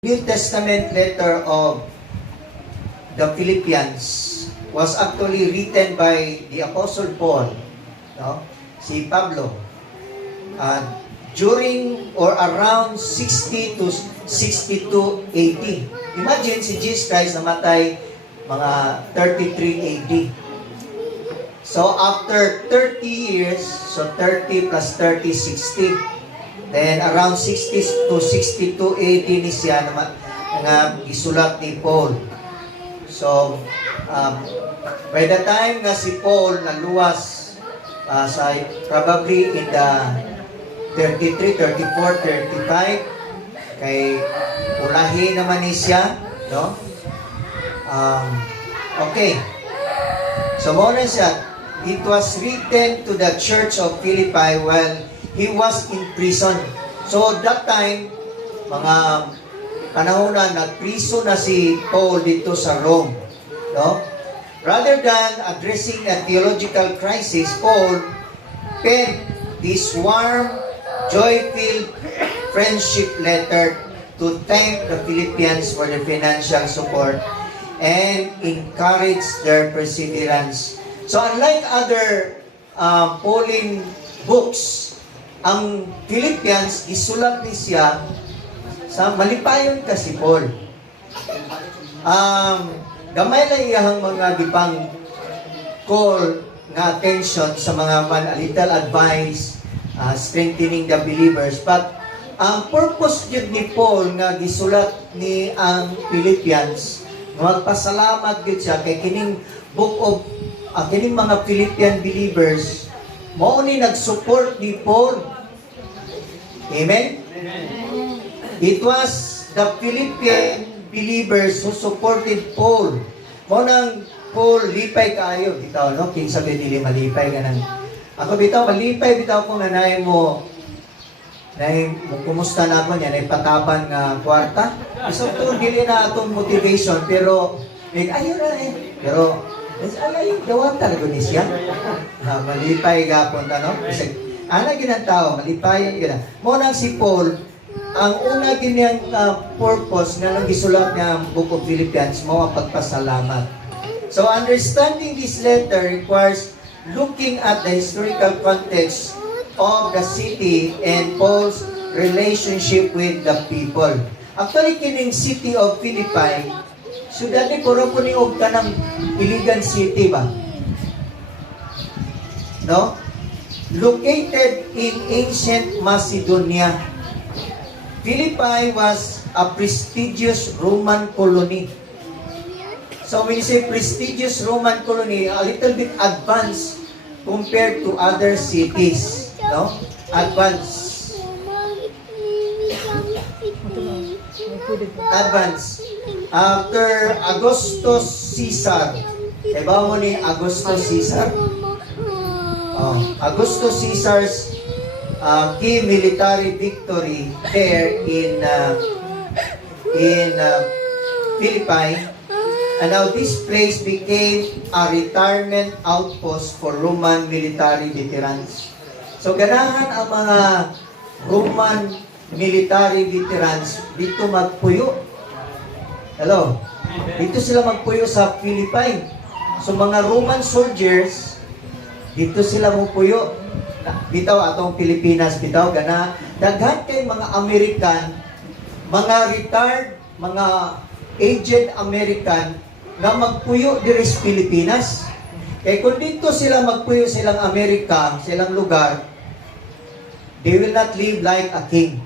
New Testament letter of the Philippians was actually written by the Apostle Paul, no? Si Pablo, during or around 60 to 62 AD. Imagine si Jesus Christ namatay mga 33 AD. So after 30 years, so 30 plus 30, 60. Then around 60 to 62 AD ni siya nga gisulat ni Paul. So by the time nga si Paul naluwas sa probably in the 33, 34, 35 kay ulahi naman ni siya, no? Okay. So muna siya, it was written to the church of Philippi while he was in prison. So that time, mga panahon na nag-prison na si Paul dito sa Rome. No? Rather than addressing a theological crisis, Paul penned this warm, joy-filled friendship letter to thank the Philippians for their financial support and encourage their perseverance. So unlike other Pauline books, ang Philippians, isulat ni siya sa malipayon ka si Paul. Gamay lang iyahang mga gipang call nga attention sa mga little advice, strengthening the believers. But ang purpose yun ni Paul nga gisulat ni ang Philippians, magpasalamat yun siya kay kining book of kining mga Philippian believers mao ni nag-support ni Paul. Amen? It was the Philippian believers who supported Paul. Mao nang Paul lipay kaayo bitaw, no? King sabi dili malipay ganang. Ako bitaw malipay bitaw ko nga nay mo kumusta na ako niya, pataban nga kwarta. So to dili na atong motivation pero ayo na pero ay, gawa talaga ni siya. Malipay gapon no? Kasi, ginang tao, malipay gina. Mo nang si Paul, ang una ganyang purpose na nang gisulat niya ang Book of Philippians, mo ang pagpasalamat. So, understanding this letter requires looking at the historical context of the city and Paul's relationship with the people. Actually, kining city of Philippi, so dati puro po ni og kanang Iligan City ba? No? Located in ancient Macedonia. Philippi was a prestigious Roman colony. So when you say prestigious Roman colony, a little bit advanced compared to other cities. No? Advanced. After Augustus Caesar, iba mo ni Augustus Caesar? Augustus Caesar's key military victory there in Philippi, and now this place became a retirement outpost for Roman military veterans. So ganahan ang mga Roman military veterans dito magpuyo. Hello? Dito sila magpuyo sa Philippi. So mga Roman soldiers, dito sila magpuyo. Bitaw atong Pilipinas, bitaw gana. Daghan kay mga American, mga retired, mga aged American na magpuyo diri sa Pilipinas. Kay kung dito sila magpuyo silang Amerika, silang lugar, they will not live like a king.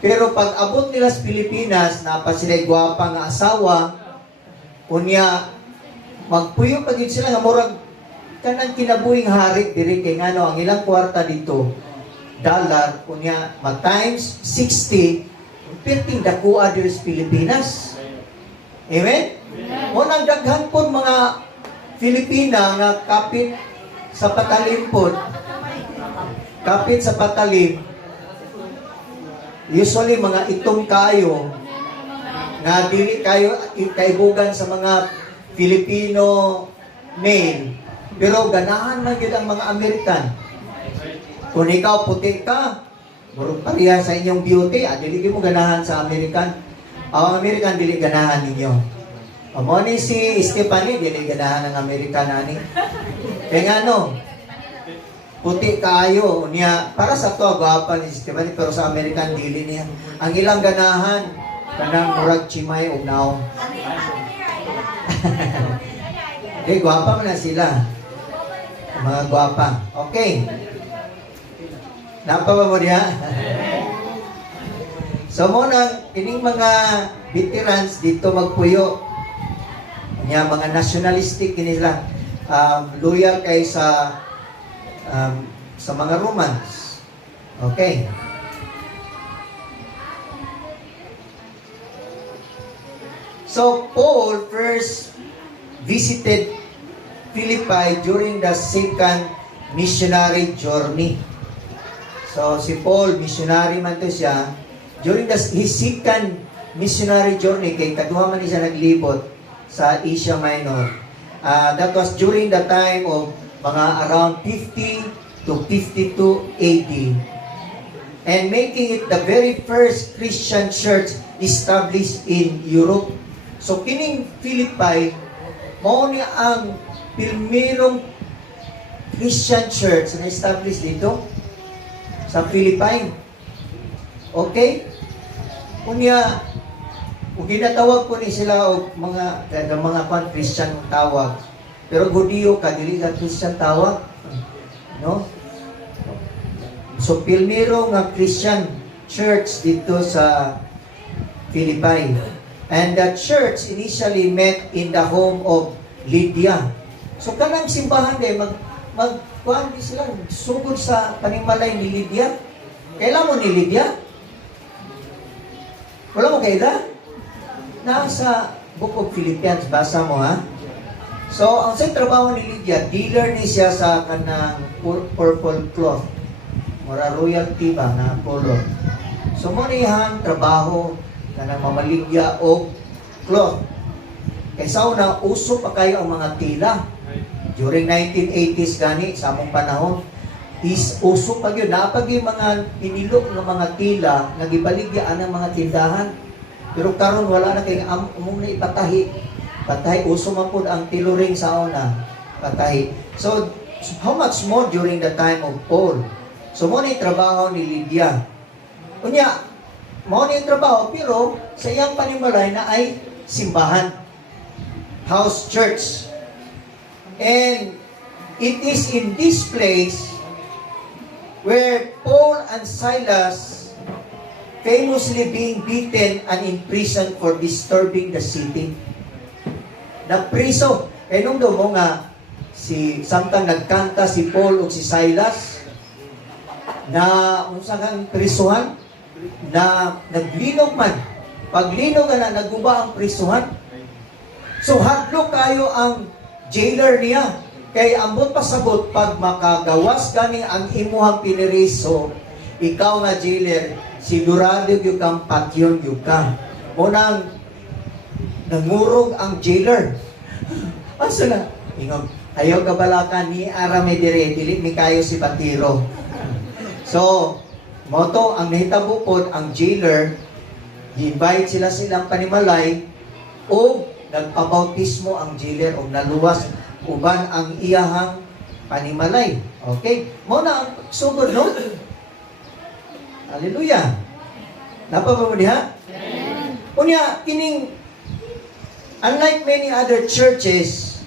Pero pag abot nila sa Pilipinas, napa sila'y gwapa nga asawa, unya, magpuyo pag sila nga murag kanang kinabuhing hari, diri kay ngano ang ilang kwarta dito, dollar, unya, mag-times 60, perting dakua diri sa Pilipinas. Amen? Munang daghan po mga Filipina nga kapit sa patalim po, kapit sa patalim, usually mga itong kayo nga dili kayo kaibugan sa mga Filipino male, pero ganahan man gyud ang mga American. Kung ikaw puti ka, murag pareha sa inyong beauty, dili mo ganahan sa American. Ang American dili ganahan ninyo. Amo ni si Stephanie dili ganahan ng American ani. Kaya nga no, puti kaayo niya para sa to gwapa ni Stephanie pero sa American dili niya. Ang ilang ganahan kanang murag chimay ug naong. Eh gwapa man na sila. Mga gwapa. Okay. Napa ba mo diha? So mo nang ining mga veterans dito magpuyo. Nya mga nationalistic kini sila loyal kay sa mga Romans. Okay. So Paul first visited Philippi during the second missionary journey. So si Paul, missionary man to siya. During his second missionary journey, kay kaduha man siya naglibot sa Asia Minor. That was during the time of mga around 50 to 52 AD. And making it the very first Christian church established in Europe. So kining Philippi, mao ni ang pilmirong Christian church na established dito sa Philippines. Okay? Unya, kung ginatawag po ni sila o mga Christian tawag, pero Hudiyo ka, dili ka Christian tawag. No? So, pilmiro nga Christian church dito sa Philippines. And the church initially met in the home of Lydia. So, kanang simbahan day, kuhaan di sila, sugod sa panimalay ni Lydia. Kailan mo ni Lydia? Wala mo kailan? Nasa Book of Philippians, basa mo ha? So, ang sa trabaho ni Lydia, dealer ni siya sa kanang purple cloth. Mura royalty ba na color. So, mo niyang trabaho kanang mamaligya o cloth. Kaysa una, uso pa kayo ang mga tila. During 1980s gani, sa among panahon, uso pa yun. Napag yung mga inilok ng mga tila, nagibaligyaan ng mga tindahan. Pero karon wala na kayong among na ipatahi. Patahi, uso man po ang tiluring sa una. Patahi. So, how much more during the time of Paul? So, mo na yung trabaho ni Lydia. Kunya, mo na yung trabaho, pero sa iyang panimalay na ay simbahan. House church. And it is in this place where Paul and Silas famously being beaten and imprisoned for disturbing the city. Napriso. Eh nung daw mo nga, samtang nagkanta si Paul o si Silas, na unsang prisuhan, na naglinog man. Paglinog na, naguba ang prisuhan. So hadlo kayo ang jailer niya. Kay ambot pasabot pag makagawas gani ang imuhang piniriso, ikaw nga jailer, sigurado yung kang patyon yung ka. Unang nangurog ang jailer. Asa na? Ingog, ayaw kabalakan ni Aramedire, dili ni kayo si Patiro. So, moto, ang nahitabo po, ang jailer, i-invite silang panimalay, o nagpabautismo ang jailer, o naluwas, uban ang iyahang panimalay. Okay? Muna ang sugod, no? Hallelujah. Napapa mo diha? Unya, unlike many other churches,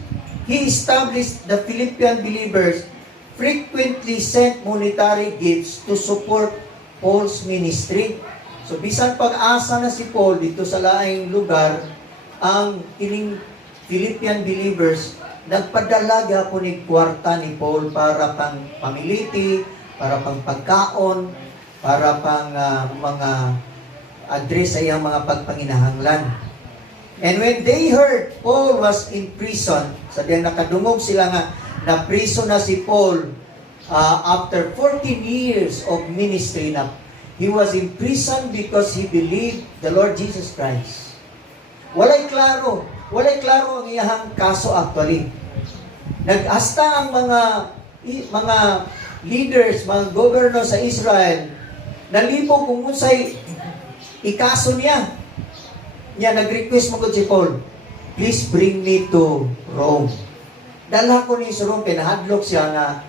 he established the Philippian believers frequently sent monetary gifts to support Paul's ministry. So, bisan pag-asa na si Paul dito sa laing lugar, ang kining Philippian believers nagpadala po ni kwarta ni Paul para pang pamiliti, para pang pagkaon, para pang mga address sa iyang mga pagpanginahanglan. And when they heard Paul was in prison, sa diyang nakadungog sila nga, na prison na si Paul after 14 years of ministry na he was in prison because he believed the Lord Jesus Christ. Walay klaro ang iyahang kaso actually. Nag-asta ang mga leaders, mga governor sa Israel, nalipo kung unsay ikaso niya. Niya, nag-request mo ko si Paul, please bring me to Rome. Dala ko ni sa Rome, pinahadlok siya na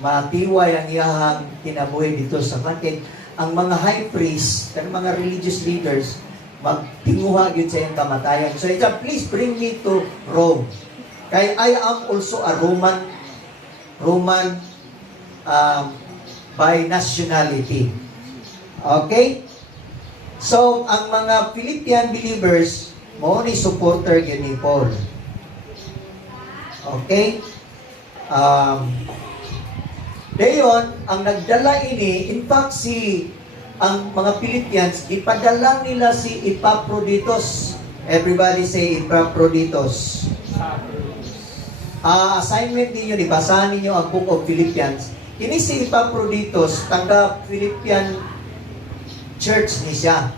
matiway ang iyahang kinabuhi dito sa kantin. Ang mga high priest, ang mga religious leaders, magtinguha yun sa iyong kamatayan. So, it's please bring me to Rome. Kaya I am also a Roman by nationality. Okay? So, ang mga Philippian believers, mo ni supporter yun ni Paul. Okay? Dayon, ang nagdala ini, in fact, ang mga Philippians, ipadala nila si Epaphroditus. Everybody say Epaphroditus. Assignment ninyo, basahan ninyo ang Book of Philippians. Ini si Epaphroditus, taga-Philippian church ni siya.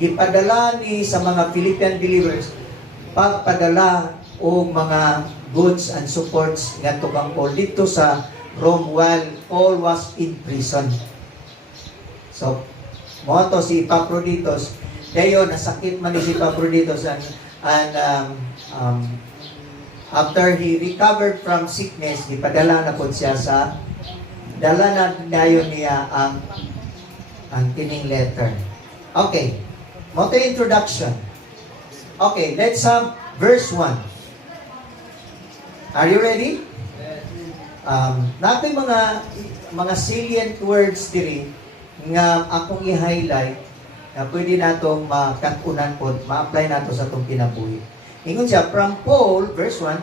Ipadala ni sa mga Philippian believers, pagpadala o mga goods and supports nga tukang Paul dito sa Rome while Paul was in prison. So, mo to si Epaphroditus. Dayon, nasakit man ni si Epaphroditus and after he recovered from sickness, ipadala na po siya sa dala na dayon niya ang tining letter. Okay. Mo to introduction. Okay, let's have verse 1. Are you ready? Natin mga salient words diri nga akong i-highlight na pwede natong makatunan po, ma-apply nato sa itong kinabuhi. Ingon siya, from Paul, verse 1,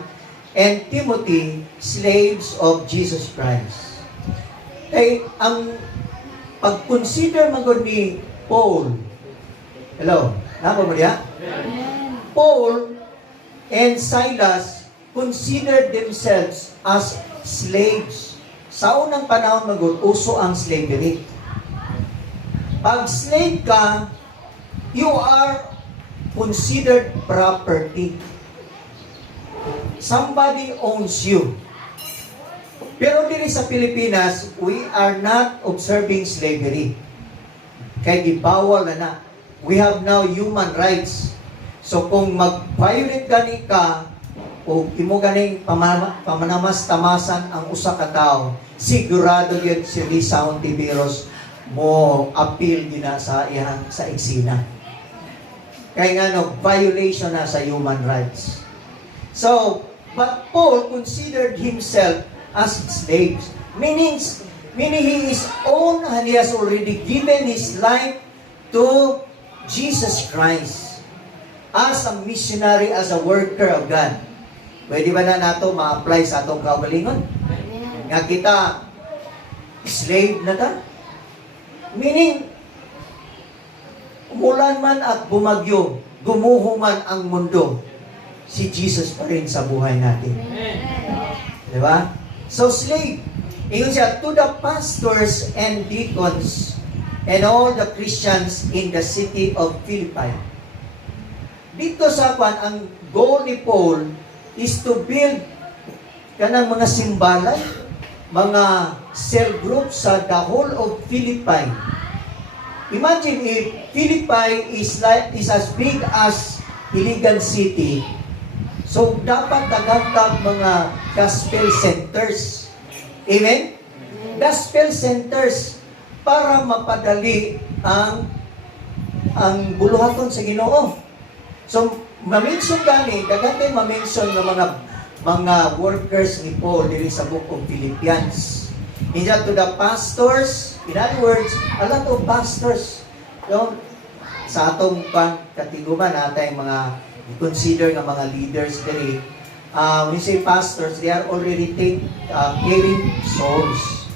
and Timothy, slaves of Jesus Christ. Kaya ang pag-consider magod ni Paul, hello, napa mo diya? Paul and Silas considered themselves as slaves. Sa unang panahon magod, uso ang slavery. Pag slave ka, you are considered property. Somebody owns you. Pero diri sa Pilipinas, we are not observing slavery. Kaya gibawal na. We have now human rights. So kung mag-violate gani ka, o imo ganing pamanamas-tamasan ang usa ka tawo, sigurado gyud si Lisa Hontiveros mo appeal gina sa iyang sa eksena. Kaya nga no, violation na sa human rights. So, but Paul considered himself as slaves, meaning he is owned and he has already given his life to Jesus Christ as a missionary, as a worker of God. Pwede ba na nato ma-apply sa atong kaugalingon? Nga kita, slave na ta? Meaning, umulan man at bumagyo, gumuho man ang mundo, si Jesus pa rin sa buhay natin. Di ba? So, slave. Ingon siya, to the pastors and deacons and all the Christians in the city of Philippi. Dito sa kwan, ang goal ni Paul is to build kanang mga simbalay, mga cell groups sa the whole of Philippi. Imagine if Philippi is as big as Iligan City. So dapat dagdag mga gospel centers. Amen? Gospel centers para mapadali ang buluhaton sa Ginoo. So ma-mention gani, dagantay ma-mention ng mga workers ni Paul diri sa Book of Philippians. To the pastors, in other words, a lot of pastors. So, sa atong katiguman natin mga consider ng mga leaders diri. When we say pastors, they are already caring souls.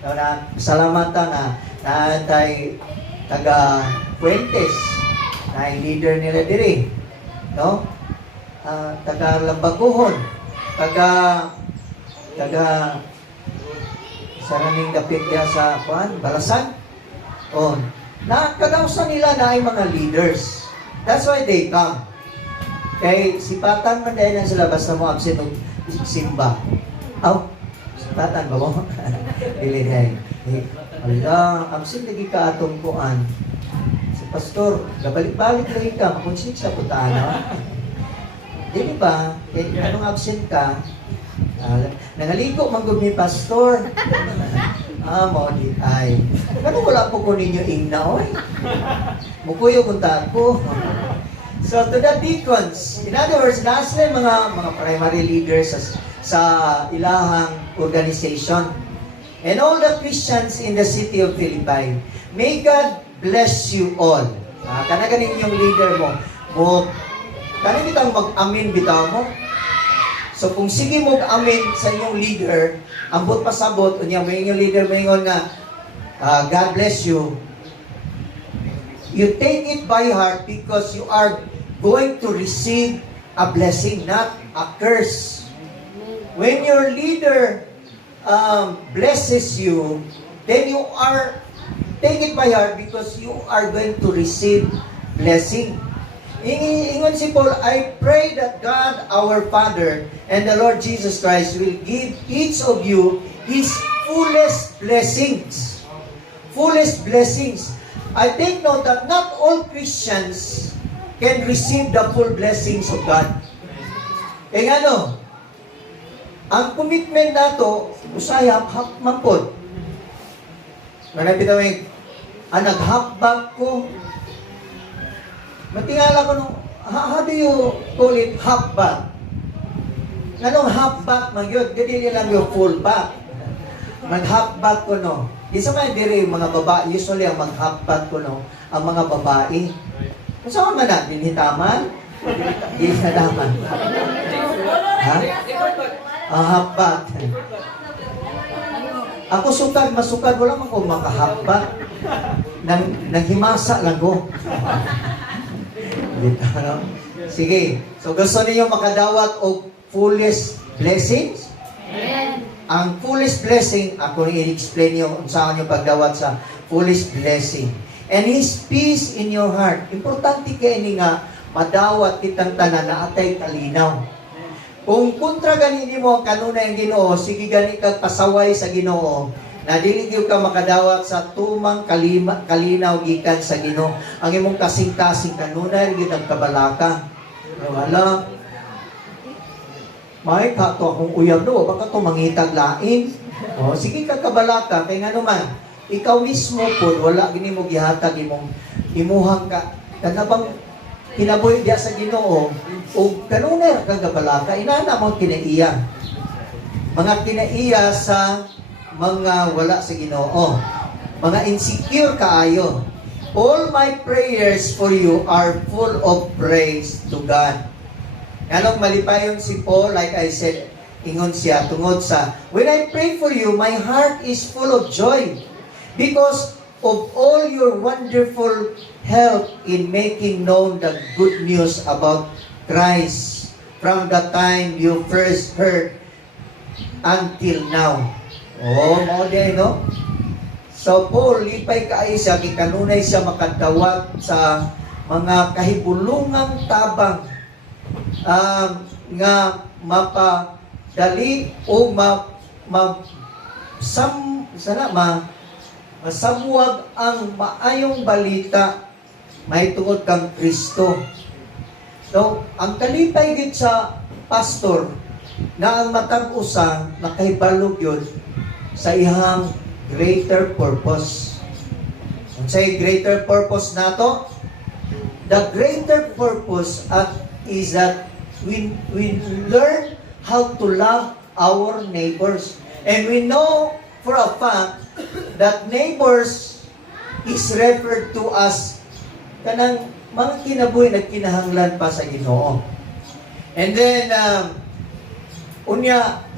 So, salamatan na natay taga Fuentes na leader nila diri. No? Taga Lambaguhon, taga saraning dapit niya sa Balasan. Nakadawsan nila na ay mga leaders. That's why they come. Kay sipatan man dahil na sila basta mo absent o simba. Sipatan ba mo? Dili dahil. Absent lagi ka atong kuan. Pastor, gabalik-balik lagi ka, makonsig sa putana. Di ba? Eh, anong absent ka? Nangaligo manggod ni Pastor. Mo di ay. Ano wala po ko ninyo ingna, oy? Mukuyo punta ko. So, to the deacons, in other words, last na mga primary leaders sa ilahang organization. And all the Christians in the city of Philippi, may God bless you all. Kanaganin yung leader mo. Kanin bitang mag-amin bitaw mo. So kung sige mo amin sa inyong leader, ambot pasabot, unya may inyong leader maingon nga, God bless you. You take it by heart because you are going to receive a blessing, not a curse. When your leader blesses you, then you are take it by heart because you are going to receive blessing. Ingon si Paul, I pray that God our Father and the Lord Jesus Christ will give each of you His fullest blessings. Fullest blessings. I take note that not all Christians can receive the full blessings of God. Kaya ano, ang commitment nato, usayap, hapmampod. Manapitawin, naghakbak ko. Matingala ko nung, how do you call it half back? Anong half back man yun? Ganyan lang yung full back. Mag-half back ko no. Di sa mga diri yung mga babae, usually ang mag-half back ko no, ang mga babae. Saan man na? Binhitaman? Binhitaman. Ha? Half back. Ako sukad, masukad, wala man ko maka-half back. Nanghimasa lang ko. Sige. So gusto niyo makadawat og fullest blessings? Amen. Ang fullest blessing, ako i-explain niyo kung saan niyo pagdawat sa fullest blessing. And His peace in your heart. Importante kay ni nga madawat kitang tanan na atay kalinaw. Kung kontra ganini mo kanunay ang Ginoo, sige gani kag pasaway sa Ginoo. Na dili gyud ka makadawat sa tumang kalinaw gikan sa Ginoo. Ang imong kasing-kasing kanunay gyud ang kabalaka. Wala. May kato akong uyab do, baka to mangitag lain. Sige ka kabalaka kay ngano man ikaw mismo po wala gini mo gihatag imong imuhang ka kanabang kinabuhi diya sa Ginoo o kanunay kang kabalaka inana mo kinaiya. Mga kinaiya sa mga wala sa Ginoo. Mga insecure kaayo. All my prayers for you are full of praise to God. Anong malipayon si Paul, like I said, ingon siya tungod sa, when I pray for you, my heart is full of joy because of all your wonderful help in making known the good news about Christ from the time you first heard until now. Mao din, no? So, Paul, lipay kaayo siya, kikanunay siya makadawat sa mga kahibulungang tabang nga mapadali o masamuwag ang maayong balita may tungod kang Kristo. So, ang kalipay gid sa pastor na ang matag usa makahibalog yun sa ihang greater purpose. Kung sa'y greater purpose nato, the greater purpose is that we learn how to love our neighbors. And we know for a fact that neighbors is referred to as kanang mga kinabuhi na kinahanglan pa sa Ginoo. And then,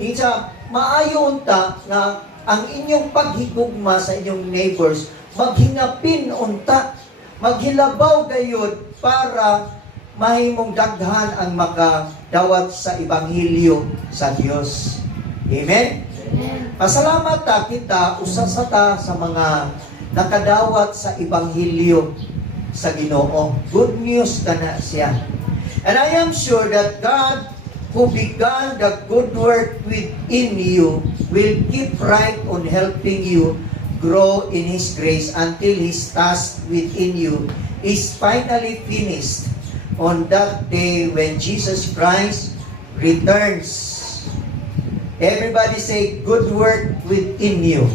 isa, maayo unta na ang inyong paghigugma sa inyong neighbors, maghingapin unta, maghilabaw gayud para mahimong daghan ang makadawat sa Ebanghelyo sa Dios. Amen? Pasalamat ta kita, usasa ta sa mga nakadawat sa Ebanghelyo sa Ginoo. Good news na siya. And I am sure that God who began the good work within you will keep right on helping you grow in His grace until His task within you is finally finished on that day when Jesus Christ returns. Everybody say, good work within you.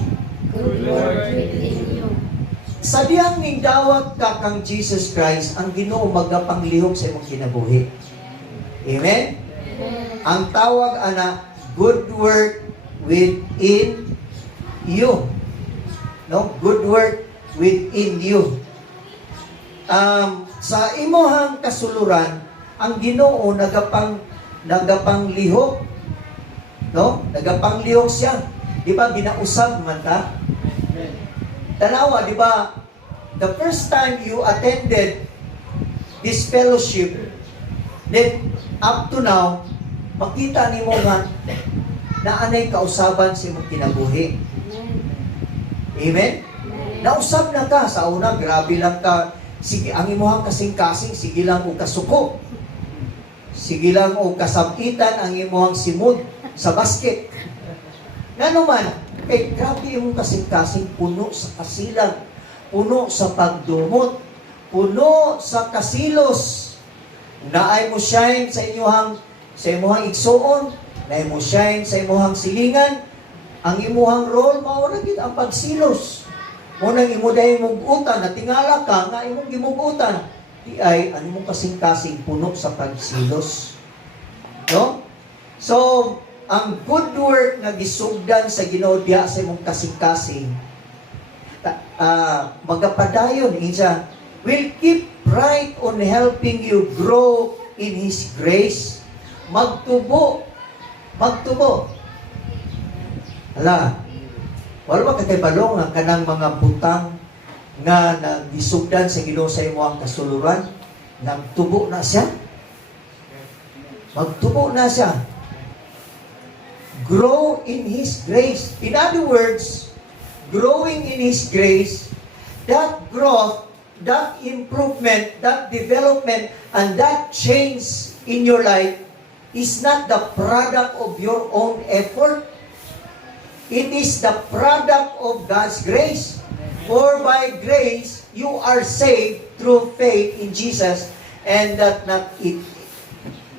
Good work within you. Sa diyang nindawat ka kang Jesus Christ, ang Ginoo magapanglihok sa imong kinabuhi. Amen? Ang tawag ana, good work within you. No? Good work within you. Sa imuhang kasuluran, ang Ginoo nagapanglihok. No? Nagapanglihok siya. Di ba, ginausab man ta? Tanawa, di ba, the first time you attended this fellowship, then up to now, makita ni mo nga na anay kausaban sa imong kinabuhi. Amen? Nausab na ka sa una, grabe lang ka. Sige, ang imuhang kasing-kasing, sige lang o kasuko. Sige lang o kasabitan ang imuhang simod sa basket. Nga naman, grabe yung kasing-kasing, puno sa kasilang, puno sa pagdumot, puno sa kasilos. Naay mo shine sa imuhang igsoon, naay mo shine sa imuhang silingan, ang imuhang role, mauragit ang pagsilos. Munang imo dahil mugutan, na tingala ka, nga imong gimugutan, di ay, ang imong kasing-kasing, puno sa pagsilos. No? So, ang good work na gisugdan sa Ginoo diya sa imong kasing-kasing, magapadayon insa will keep right on helping you grow in His grace. Magtubo. Hala, wala ba kakibalo nga kanang mga butang nga nagisugdan sa Ginoo sa imong kasuluran, nagtubo na siya? Magtubo na siya. Grow in His grace. In other words, growing in His grace, that growth, that improvement, that development, and that change in your life is not the product of your own effort. It is the product of God's grace. For by grace, you are saved through faith in Jesus, and that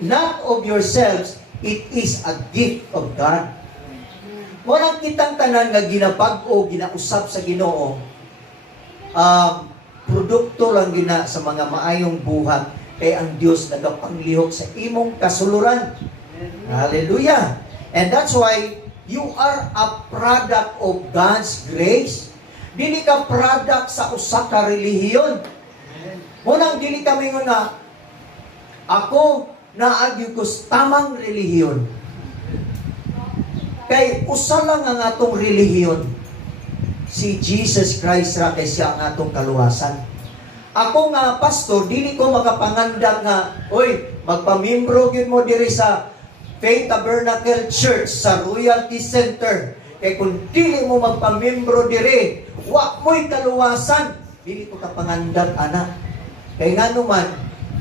not of yourselves, it is a gift of God. Walang kitang tanan nga ginapag-o, ginausap sa Ginoo. Produkto lang gina sa mga maayong buhat, kay ang Dios nagapanglihok sa imong kasuluran. Hallelujah! And that's why you are a product of God's grace. Dili ka product sa usa ka relihiyon. Munang dili kami nga ako naagyo ko tamang relihiyon. Kay usa lang ang atong relihiyon. Si Jesus Christ ra kay siya ang atong kaluwasan. Ako nga pastor, dili ko makapangandang nga, oy, magpamimbro gyud mo diri sa Faith Tabernacle Church sa Royalty Center. Kay kung dili mo magpamimbro diri, wa mo'y kaluwasan. Dili ko kapangandang anak. Kay nga naman,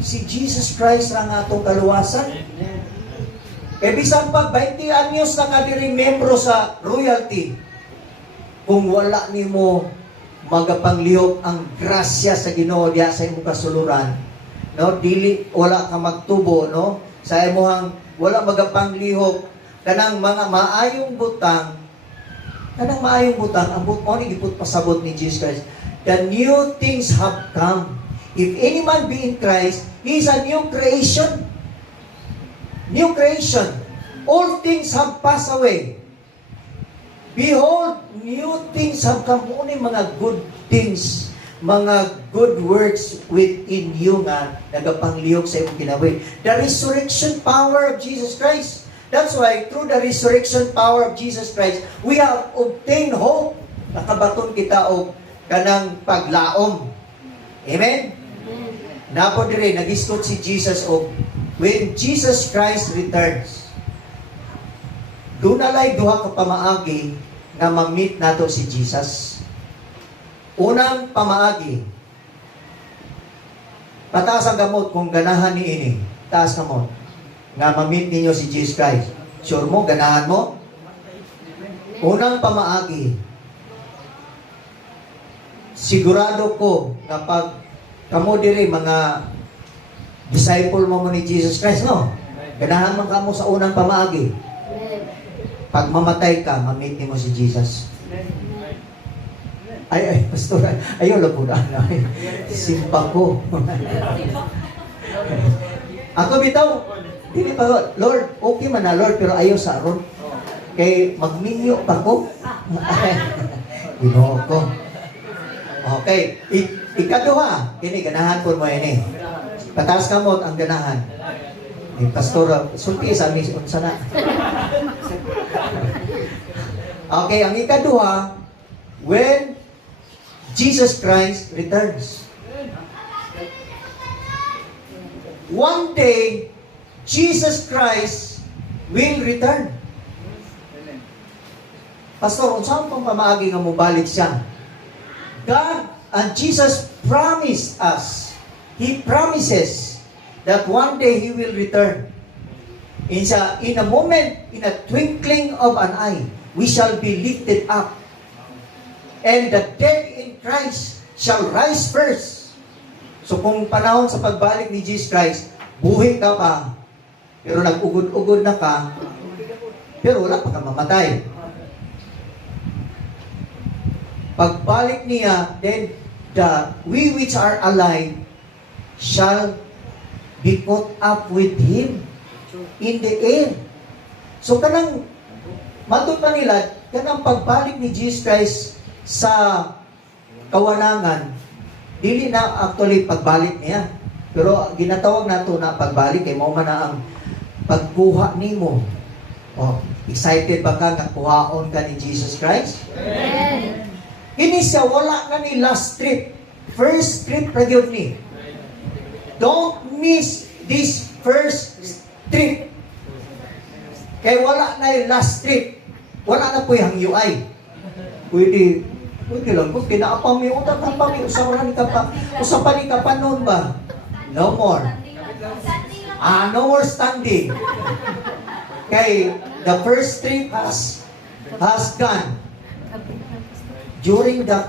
si Jesus Christ lang atong kaluwasan. E bisan pa 20 anyos na ka diri membro sa royalty, kung wala nimo magapanglihok ang grasya sa Ginoo diha sa imong kasuluran, no, dili wala ka magtubo, no, sa imong wala magapanglihok kanang mga maayong butang, ang butang ni giput pasabot ni Jesus Christ. The new things have come. If any man be in Christ, he is a new creation. New creation. All things have passed away. Behold, new things have come. Muna mga good things, mga good works within you nga nagapanglihok sa imong kinabuhi. The resurrection power of Jesus Christ. That's why, through the resurrection power of Jesus Christ, we have obtained hope. Nakabaton kita og kanang paglaom. Amen? Napo dire nagisgot si Jesus og when Jesus Christ returns, dunalay duha ka pamaagi nga ma-meet nato si Jesus. Unang pamaagi, pataas ang gamot kung ganahan ni ini. Taas gamot nga ma-meet ninyo si Jesus Christ. Sure mo, ganahan mo? Unang pamaagi, sigurado ko na pag Kamo diri mga disciple mo ni Jesus Christ, no? Ganahan man kamo sa unang pamaagi. Pag mamatay ka, ma-meet mo si Jesus. Ay, pastor, ayaw lang po na. Simpa ko. Ako bitaw, dili pa, Lord, okay man na, Lord, pero ayaw sa aron. Kay magminyo pa ko. Ginoo ko. Okay, ikaduha, ini ganahan po mo ini. Pataas kamot ang ganahan. Pastor, sulti sa amin, unsa na. Okay, ang ikaduha, when Jesus Christ returns. One day, Jesus Christ will return. Pastor, unsa pang pamaagi nga mobalik siya? God and Jesus promised us. He promises that one day He will return. In a moment, in a twinkling of an eye, we shall be lifted up. And the dead in Christ shall rise first. So kung panahon sa pagbalik ni Jesus Christ, buhay ka pa, pero nag-ugod-ugod na ka, pero wala pa ka mamatay. Pagbalik niya, then we which are alive shall be caught up with Him in the air. So kanang matod pa nila, kanang pagbalik ni Jesus Christ sa kawanangan, dili na actually pagbalik niya. Pero ginatawag nato na pagbalik kay mao man na ang pagkuha nimo. Oh, excited ba ka nga kuhaon ka ni Jesus Christ? Amen. Ini siya wala na ni last trip. First trip ra gyud ni. Don't miss this first trip. Kay wala na yung last trip. Wala na po yung UI. Pwede lang po. Kinaapang may utang ng pami. Usapan ni ka pa noon ba? No more. No more standing. Kay the first trip has gone. During the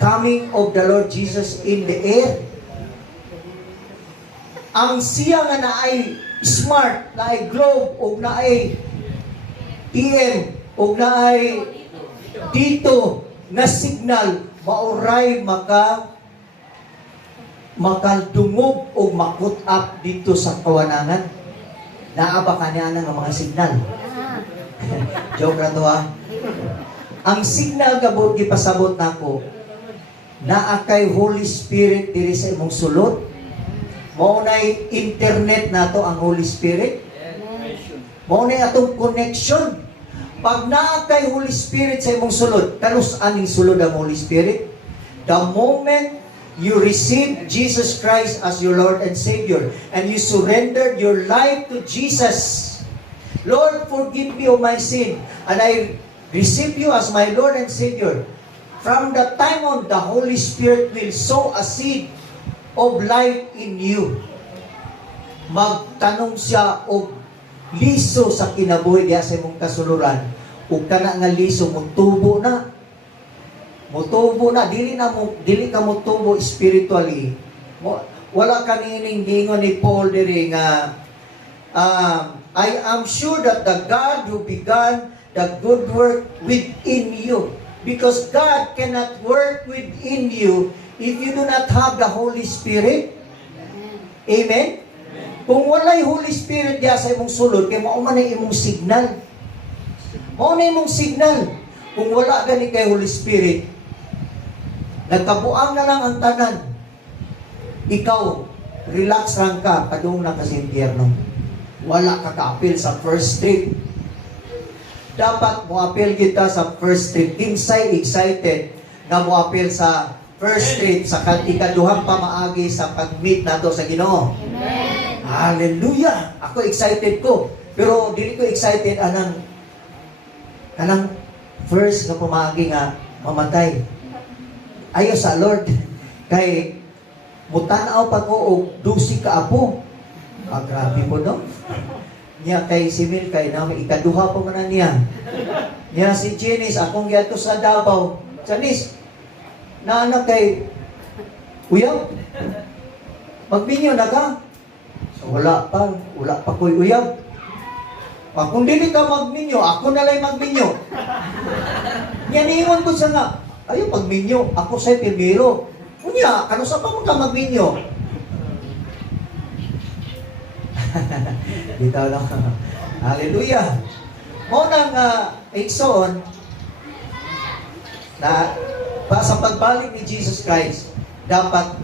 coming of the Lord Jesus in the air, ang siya nga na ay smart, na ay globe, o na ay PM, o na ay dito na signal, mauray makaldungog o makut up dito sa kawanangan. Naaba ka niya ng mga signal. Joke na to ha. Ang signal kabot gipasabot nako naa kay Holy Spirit diri sa imong sulod. Mao nay internet nato ang Holy Spirit. Mao nay atong connection. Pag naa kay Holy Spirit sa imong sulod, kanus aning sulod ang Holy Spirit? The moment you receive Jesus Christ as your Lord and Savior and you surrendered your life to Jesus, Lord, forgive me of my sin, and I receive you as my Lord and Savior. From that time on, the Holy Spirit will sow a seed of life in you. Magtanong siya og liso sa kinabuhi diha sa imong kasuluran. Ug kana nga liso mutubo na. Mutubo na, dili ka mutubo spiritually. Wala ka ningingon ni Paul diri nga I am sure that the God who began the good work within you, because God cannot work within you if you do not have the Holy Spirit. Amen? Kung walay Holy Spirit diya sa imong sulod, kay mao man ang imong signal. Mao na imong signal. Kung wala gani kay Holy Spirit, nagkabuang na lang ang tanan. Ikaw, relax lang ka, padung na ka sa impyerno. Wala ka ka-appeal sa first trip. Dapat mo-appeal kita sa first trip. Kinsay excited na mo-appeal sa first trip sa ikaduhang pamaagi sa pag-meet nato sa Ginoo. Amen. Hallelujah! Ako excited ko. Pero dili ko excited anang first na pamaagi nga mamatay. Ayo sa Lord. Kay mutanaw pa ko og 12 ka apo. Grabe po no? Niya kay si Mil kay na may ikaduha pa man niya. Niya si Janice, akong giadto sa Davao. Janice, na anak kay uyab. Magminyo na ka. So wala pa ko'y uyab. Kung dili ka magminyo, ako na lang magminyo. Yan ko siya nga, ayaw magminyo, ako sa'y primero. Kunya, kano sa pa mo ka magminyo? Dito lang. Hallelujah. Mo nang iksoon na sa pagbalik ni Jesus Christ, dapat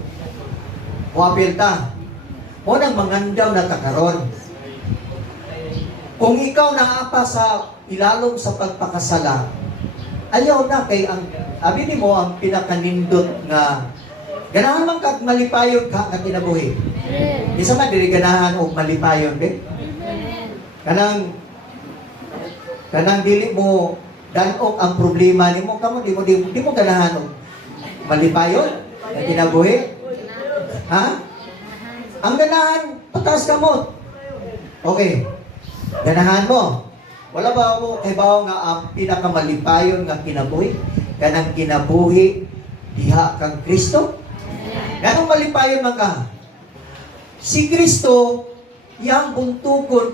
muapil ta. Mo nang mangandaw na takaron. Kung ikaw naapa sa ilalong sa pagpakasala, ayaw na kay ang abi ni mo ang pinakanindot nga ganahan man kag malipayon ka nga kinabuhi. Bisa man diri ganahan og malipayon be. Kanang dili mo dan-ok ang problema nimo kamo di mo ganahan og malipayon nga kinabuhi. Ha? Ang ganahan pataas ka mo. Okay. Ganahan mo. Wala ba mo kay bawo nga ang pinakamalipayon nga kinabuhi? Kanang kinabuhi diha kang Kristo? Ganong malipayon man ka? Si Kristo, yang buntugon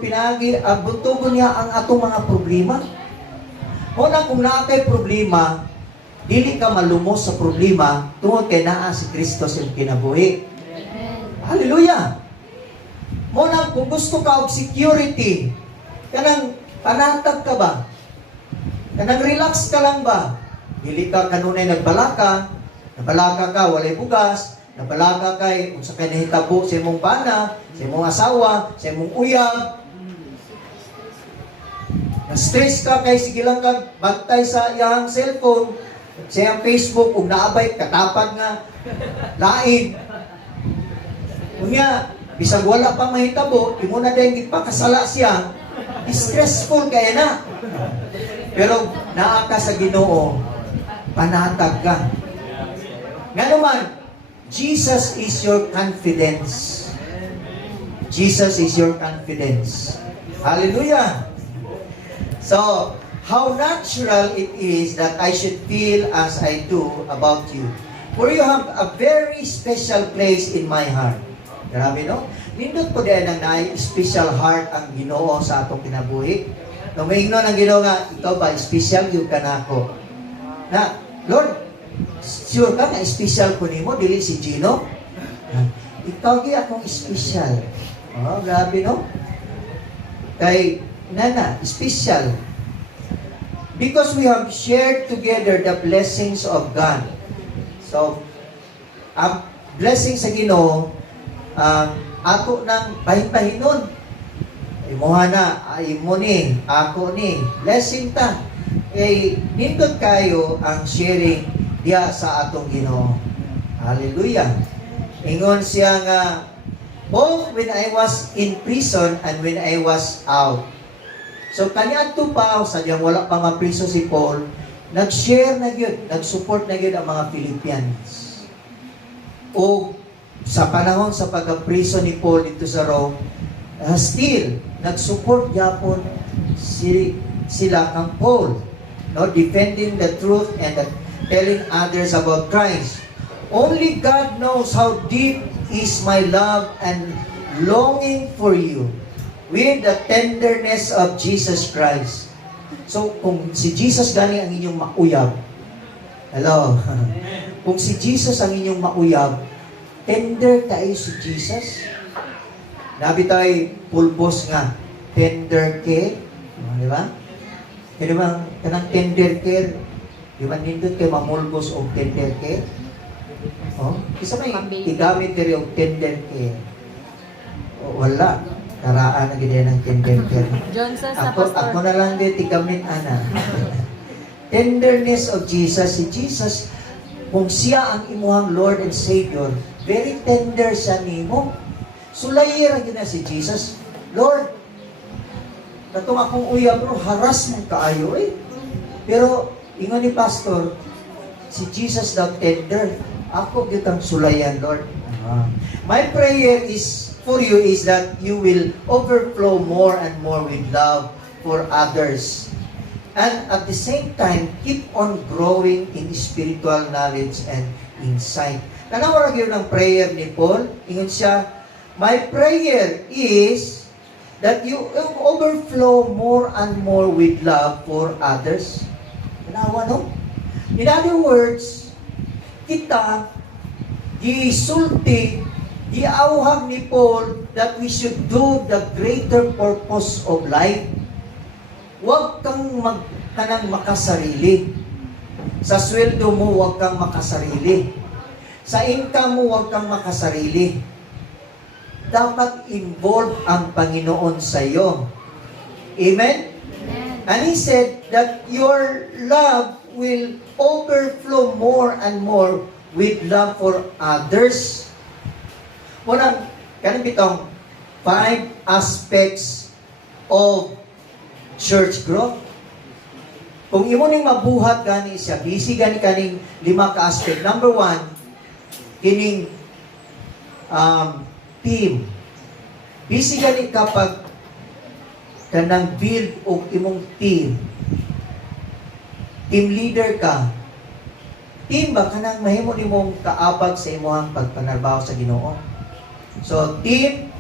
buntugon niya ang atong mga problema. Una kung naatay problema, dili ka malumos sa problema tungod kay naa si Kristo sa kinabuhi. Hallelujah. Muna kung gusto ka og security, kanang panatag ka ba? Kanang relax ka lang ba? Dili ka kanunay nagbalaka ka, walay bugas, nabalaka kay kung sa kay nahitabo sa imong bana, sa imong asawa, sa imong uyab. Na-stress ka kay sige lang kag bantay sa iyang cellphone, sa iyang Facebook, ug naabay katapad nga lain. Kunya, bisag wala pa mahitabo, imo na dahil gipakasala siya, stressful kaya na. Pero naa ka sa Ginoo, panatag ka. Nga naman, Jesus is your confidence. Jesus is your confidence. Hallelujah! So, how natural it is that I should feel as I do about you. For you have a very special place in my heart. Grabe, no? Nindot po din ang special heart ang Ginoo sa atong kinabuhi. Nung maingnon ang Ginoo nga, ikaw ba, special yun ka na ako. Na, Lord, sure ka nga, special ko nimo, dili si Gino? Ikaw gi akong special. Oh, grabe, no? Kay, nana, special. Because we have shared together the blessings of God. So, ang blessing sa Ginoo, ako nang pahin-pahinon. Imuha na, imo ni, ako ni, blessing ta. Eh, nindot kayo ang sharing diya sa atong Ginoo. Hallelujah. Ingon siya nga, both when I was in prison and when I was out. So, kanya to pa, sadyang wala pa mapriso si Paul, nag-share na yun, nag-support na yun ang mga Philippians. O, sa panahon sa pag-priso ni Paul dito sa Rome, still, nag-support yapon sila kang Paul, no? Defending the truth and telling others about Christ. Only God knows how deep is my love and longing for you with the tenderness of Jesus Christ. So, kung si Jesus gani ang inyong mauyab, hello, kung si Jesus ang inyong mauyab, tender tayo si Jesus. Nabi tayo pulbos nga, tender care. Di ba? Kaya di ba, kanang tender care, di ba nindot kayo mamulbos o tender care? Oh, isa may igamit kayo o tender care. O, wala. Karaan na gina ng tender care. Ako na lang din tigamit, ana. Tenderness of Jesus. Si Jesus, kung siya ang imuhang Lord and Savior, very tender siya nimo. Sulayira gina si Jesus. Lord, natong akong uyab, bro, haras mong kaayo eh. Pero, ingon ni Pastor, si Jesus daw tender. Ako kitang sulayan, Lord. My prayer is for you is that you will overflow more and more with love for others. and at the same time, keep on growing in spiritual knowledge and insight. Nanawag yun ang prayer ni Paul. Ingon siya, my prayer is that you overflow more and more with love for others. Tanawa, no? In other words, kita, gisulti, giauhag ni Paul that we should do the greater purpose of life. Huwag kang kanang makasarili. Sa sweldo mo, huwag kang makasarili. Sa income mo, huwag kang makasarili. Dapat involve ang Panginoon sa iyo. Amen? And he said that your love will overflow more and more with love for others. Muna, kanang bitong 5 aspects of church growth. Kung imo ning mabuhat gani siya, busy gani kaning 5 ka aspect. Number 1, kining team. Busy gani kapag kanang build og imong team. Team leader ka. Team ba kanang mahimo nimong kaabag sa imong pagpanarbaho sa Ginoo. So team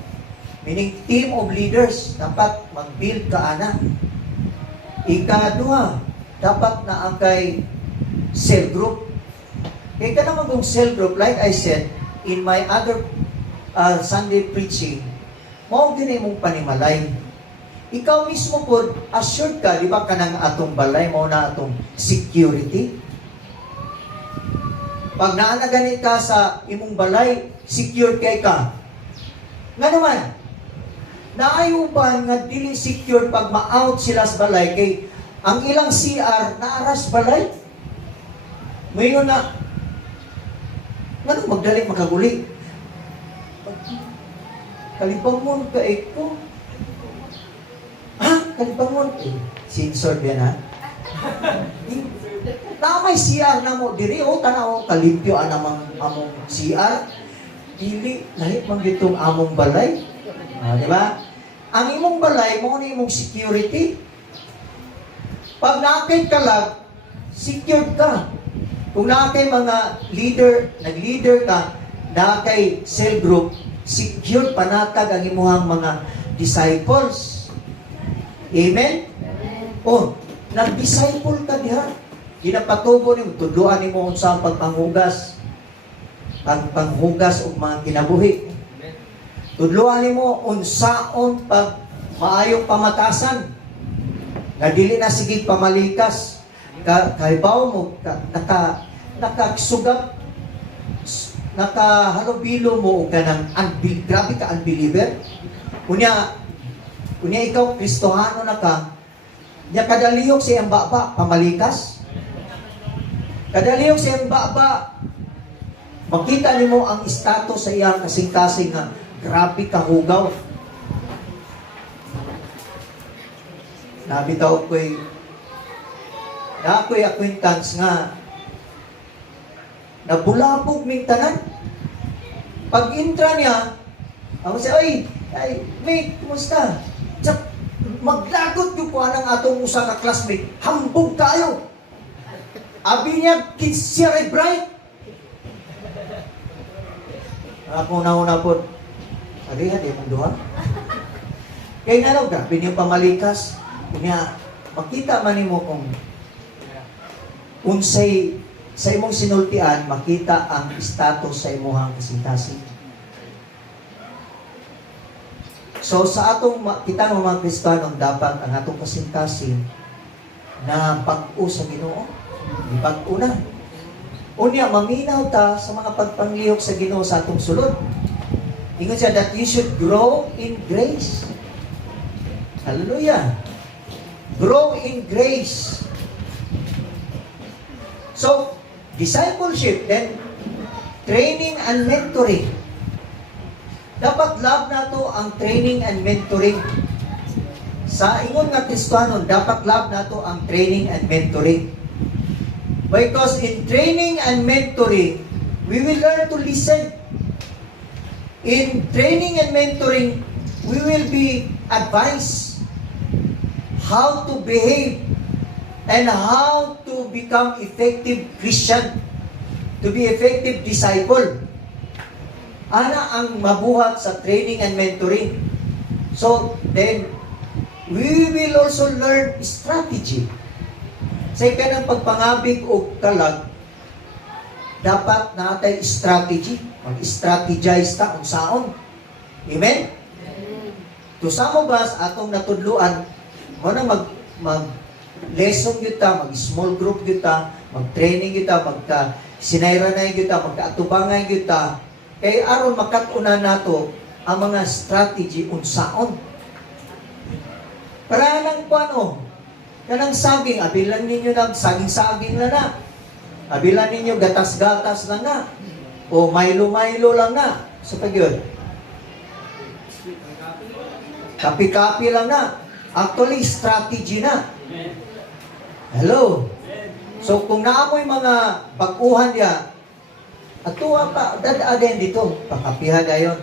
meaning team of leaders, dapat mag-build ka ana. Ikaduha, dapat na ang kay cell group. Kaya ka naman kung cell group, like I said, in my other Sunday preaching, mao din mong panimalay. Ikaw mismo po, assured ka, di ba ka ng atong balay, mao na atong security. Pag naanagani ka sa imong balay, secure kay ka. Nga naman, naayo ba nga dili secure pag ma-out sila sa balay, kay ang ilang CR naaras balay? Ngayon na, nga magdali makaguli. Kalibangon ka ko. Ha? Kalibangon? Sensor ba na? May CR na mo. Diri tanaw, kalimpyo namang among CR. Dili, lahit mang ditong among balay. Di ba? Ang imong balay, mo na imong security. Pag nakakit ka lang, secured ka. Kung nakakay mga leader, nag-leader ka, nakakay cell group, secured panatag ang imuhang mga disciples. Amen? O, nag-disciple ka diha. Ginapatubo ni mo, tudluan ni mo sa pagpanghugas. Pagpanghugas o mga kinabuhi. Tudluan ni mo unsaon pag maayong pamatasan. Nga dili na sige pamalikas. Kaibaw mo, nakasugap, nakahalubilo mo ka ng grabe ka unbeliever. Kunya ikaw, Kristohano na ka, niya kadaliyok sa iyang baba, pamalikas. Kadaliyok sa iyang baba, makita ni mo ang status sa iyang kasing-kasing nga, grabe ka hugaw. Nabitaw ko'y na ako'y acquaintance nga nabulabog ming tanan. Pag intra niya, ako siya, ay, mate, kumusta? Tsak, maglagot yung po anang atong usa ka classmate. Hambog kayo. Abi niya, kids siya red bright. Ako na po, alihan, di mong duha. Kaya nga lang, grabe niyo pamalikas. Kanya, makita man mo kung unsay sa imong sinultian, makita ang status sa imong kasing-kasing. So sa atong kita ng mga Kristiyano, dapat ang atong kasing-kasing na pag-u sa Ginoo, ipag-u na. Unya, maminaw ta sa mga pagpanglihok sa Ginoo sa atong sulod. Ingon siya that you should grow in grace. Hallelujah. Grow in grace. So, discipleship, then training and mentoring. Dapat love na to ang training and mentoring. Sa ingon nga Kristiyano, dapat love na to ang training and mentoring. Because in training and mentoring, we will learn to listen. In training and mentoring, we will be advised how to behave and how to become effective Christian, to be effective disciple. Ana ang mabuhat sa training and mentoring. So, then, we will also learn strategy. Sa ikanang pagpangabig o kalag, dapat natay strategy. Mag-strategize ta kung saon. Amen? To some of us, atong natudluan, mo na mag-lesson yun ta, mag-small group yun ta, mag-training yun ta, magka-sinayranay yun ta, magka-atubangan yun ta, kay aron makatuna nato ang mga strategy unsaon. Para nang paano? Kanang saging, abilan ninyo ng saging-saging na na. Abilan ninyo gatas-gatas lang na. O Milo-Milo lang na. So pag yun, kapi-kapi lang na. Actually, strategy na. Hello? So kung naamoy mga pag-uhan niya, atuwa pa, dadaagan dito, pakapiha gayon.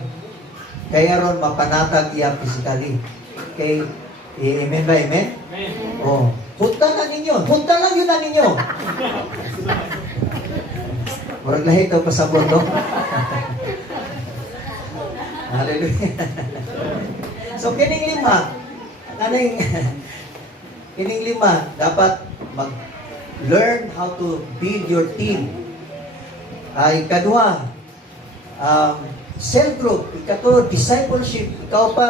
Kaya ron mapanatag iya physically. Okay? Amen ba? Amen? Oh, punta na ninyo. Punta lang yun na ninyo. Murag lahi ito pasabot, no? Hallelujah. So, kining lima, kining lima, dapat mag-learn how to build your team. Ikadua, cell group. Ikato, discipleship. Ikaw pa,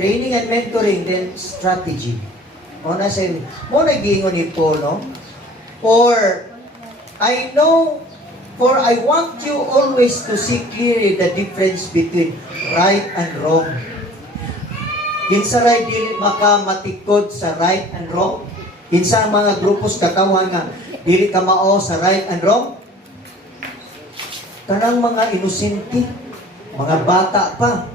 training and mentoring, then strategy. Muna say, muna giingon ni Paul, no? For I want you always to see clearly the difference between right and wrong. Kinsa ray dili makamatikod sa right and wrong? Kinsa ang mga grupos katawhan nga dili ka mao sa right and wrong? Tanang mga inosente, mga bata pa.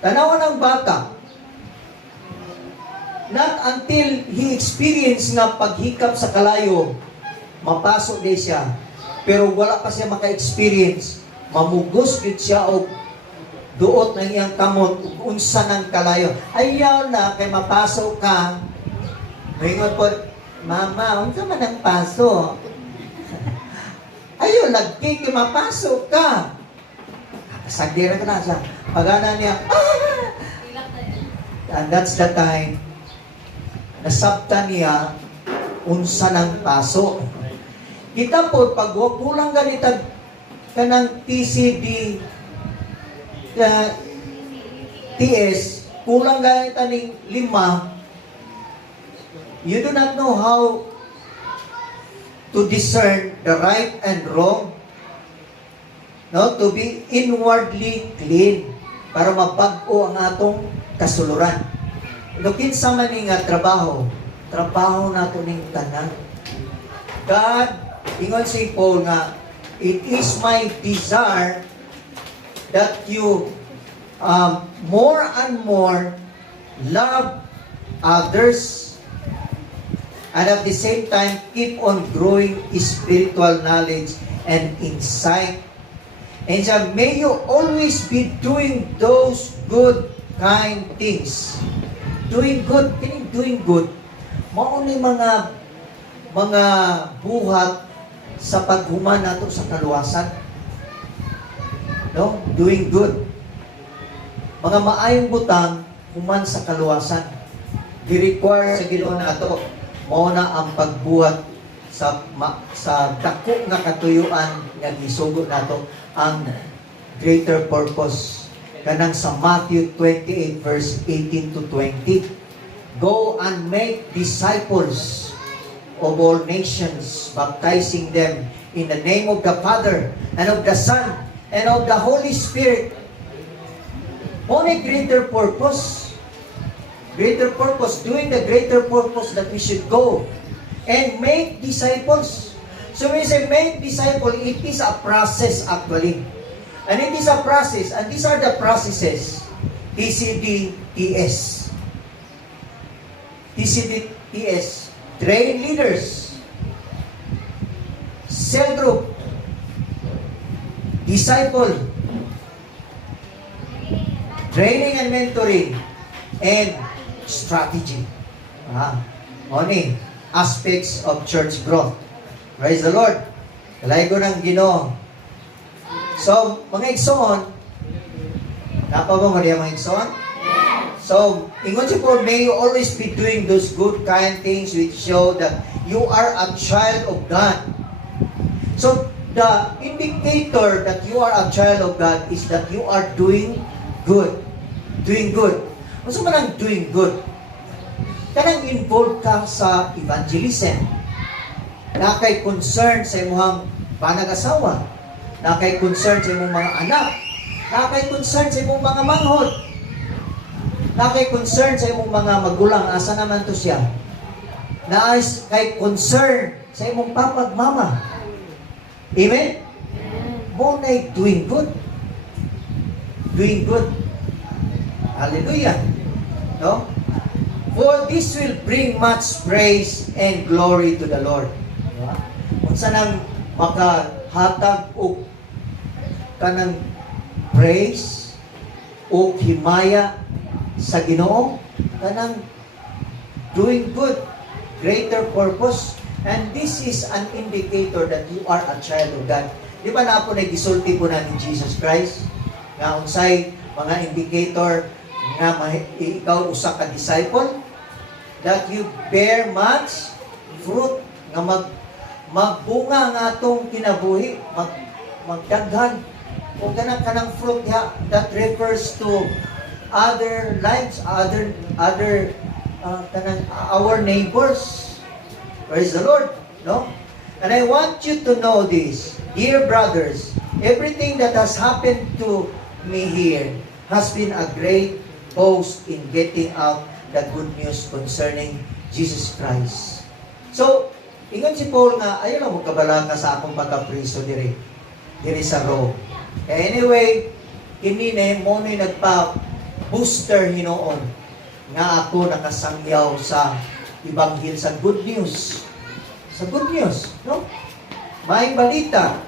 Tanawan ng bata, not until he experienced nga paghikap sa kalayo, mapasok din siya. Pero wala pa siya maka-experience, mamugos din siya o duot ng iyang kamot, unsa ng kalayo. Ayaw na, kay mapasok ka, mayingon po, Mama, unsa man ang paso? Ayaw, lagki, kay mapasok ka. Sagdira ka na siya. Pagana niya, and that's the time, nasabta niya, unsa ng paso. Kita po, pag kulang ganitag ka ng TCD, TS, kulang ganita ng 5, you do not know how to discern the right and wrong. No, to be inwardly clean para mabag-o ang atong kasuluran. Lukin sa maning trabaho nato ning tanan. God, ingon si Paul nga, it is my desire that you more and more love others and at the same time keep on growing spiritual knowledge and insight. And may you always be doing those good, kind things. Doing good, doing good. Mao ni mga buhat sa paghuman nato sa kaluwasan. No? Doing good. Mga maayong butang human sa kaluwasan. Di-require sa Ginoo nato mao na ang pagbuhat sa dako nga katuyuan nga gisugo nato ang greater purpose kanang sa Matthew 28 verse 18 to 20. Go and make disciples of all nations, baptizing them in the name of the Father and of the Son and of the Holy Spirit. Only greater purpose, doing the greater purpose that we should go and make disciples. So when we say make disciple, it is a process actually. And it is a process, and these are the processes. TCD, TS. TCD, TS. Train leaders. Cell group. Disciple. Training and mentoring. And strategy. Oni, aspects of church growth. Praise the Lord. Kalay ko ng Ginoo. So, mga igsoon, napa ba mo niya mga igsoon? So, ingon si Paul, may you always be doing those good kind things which show that you are a child of God. So, the indicator that you are a child of God is that you are doing good. Doing good. Ano man ang doing good? Kanang involved ka sa evangelism. Na kay concern sa imong panag-asawa. Na kay concern sa imong mga anak. Na kay concern sa imong mga manghod. Na kay concern sa imong mga magulang. Asa naman to siya? Na kay concern sa imong papa at mama. Amen? Mo na'y doing good. Doing good. Hallelujah. No? For this will bring much praise and glory to the Lord. Kung saan makahatag o kanang praise o himaya sa Ginoo, kanang doing good, greater purpose. And this is an indicator that you are a child of God. Di ba na po nag-gisulti po natin Jesus Christ? Nga unsay mga indicator nga ikaw usa ka disciple, that you bear much fruit, nga magbunga nga atong kinabuhi, magdaghan o kanang fruit that refers to other lives, our neighbors. Praise the Lord, no? And I want you to know this, dear brothers, everything that has happened to me here has been a great boast in getting out the good news concerning Jesus Christ. So, ingon si Paul nga, ayaw lang magkabala ka sa akong pagkapriso diri sa Rome. Anyway, kini na mo ni nagpa-booster hinoon nga ako nakasangyaw sa Ibanghil, sa good news. Sa good news, no? May balita.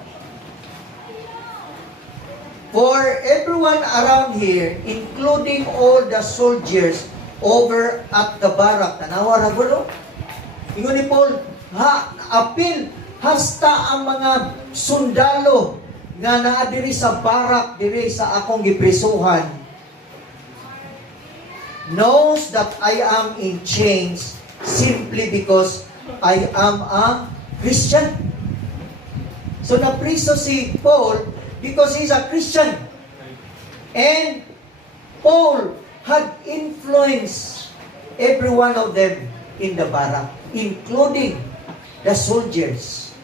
For everyone around here, including all the soldiers over at the barrack, tanawa ra gulo. Ingon ni Paul, apil hasta ang mga sundalo nga naa diri sa barak diri sa akong giprisuhan knows that I am in chains simply because I am a Christian. So napriso si Paul because he's a Christian. And Paul had influenced every one of them in the barak, including the soldiers.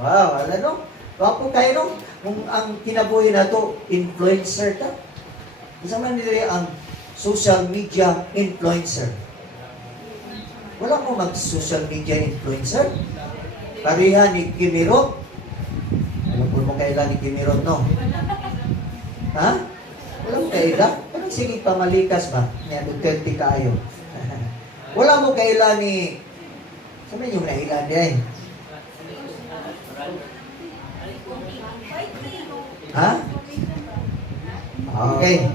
Wow, alam no? Wapo kayo no? Kung ang kinabuhi na to, influencer ka. Isa man nila ang social media influencer. Wala ko mag-social media influencer. Parihan ni Kimirot. Alam po mo kailan ni Kimirot, no? Ha? Wala mo kailan? Parang sige pamalikas ba? May Duterte kaayo. Wala mo kailan ni... Sabi yung nahilan din. Ha? Okay.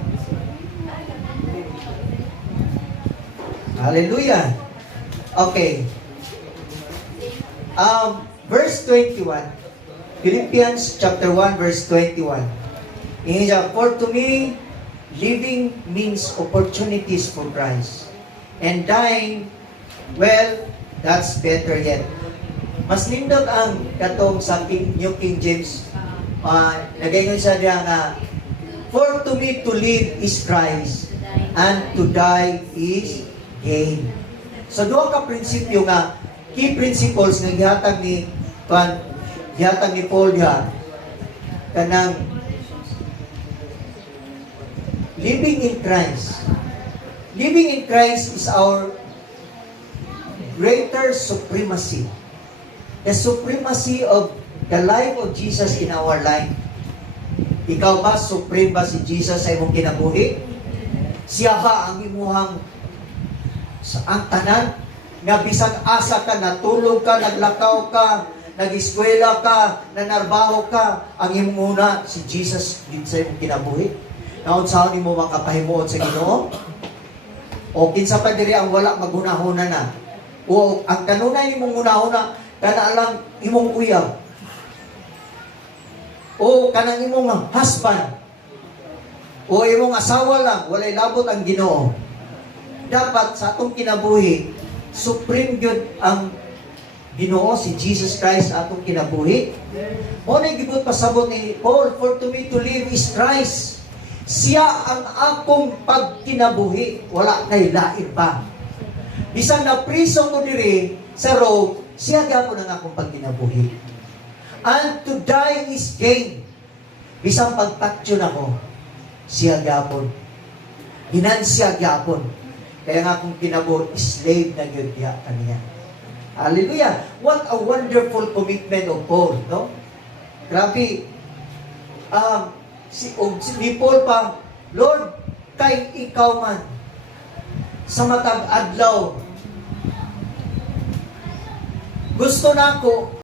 Hallelujah. Okay. Verse 21. Philippians chapter 1 verse 21. For to me, living means opportunities for Christ. And dying, well, that's better yet. Mas lindot ang katong sa New King James. Nagayon siya niya nga, for to me to live is Christ, and to die is gain. So, doon ka prinsipyo nga, key principles nga gihatag ni Paul niya, kanang living in Christ. Living in Christ is our greater supremacy. The supremacy of the life of Jesus in our life. Ikaw ba, supreme ba si Jesus sa imong kinabuhi? Siya ba ang imuhang ang tanan? Nga bisag asa ka, natulog ka, naglakaw ka, nag-eskwela ka, nanarbaho ka, ang imong una, si Jesus din sa imong kinabuhi. Naon saan mo makapahimuot sa Ginoo? O kinsa pa diri ang wala maghunahuna na? O ang kanunay imong una-una, kana lang imong uyab. O kanang imong husband. O imong asawa lang, walay labot ang Ginoo. Dapat sa atong kinabuhi, supreme good ang Ginoo, si Jesus Christ atong kinabuhi. O gibot pasabot ni Paul, for to me to live is Christ. Siya ang akong pagkinabuhi, wala kay lain pa. Bisan na priso ko diri sa Rome, siya gapon ang akong pagkinabuhi. And to die is gain. Bisan pagtaksyon ako, siya gapon. Hinansya gapon. Kaya nga akong kinabuhi, slave na gyud diha kaniya. Hallelujah! What a wonderful commitment of Paul, no? Grabe. Ni Paul pa, Lord, kay ikaw man, sa matag adlaw, gusto na ako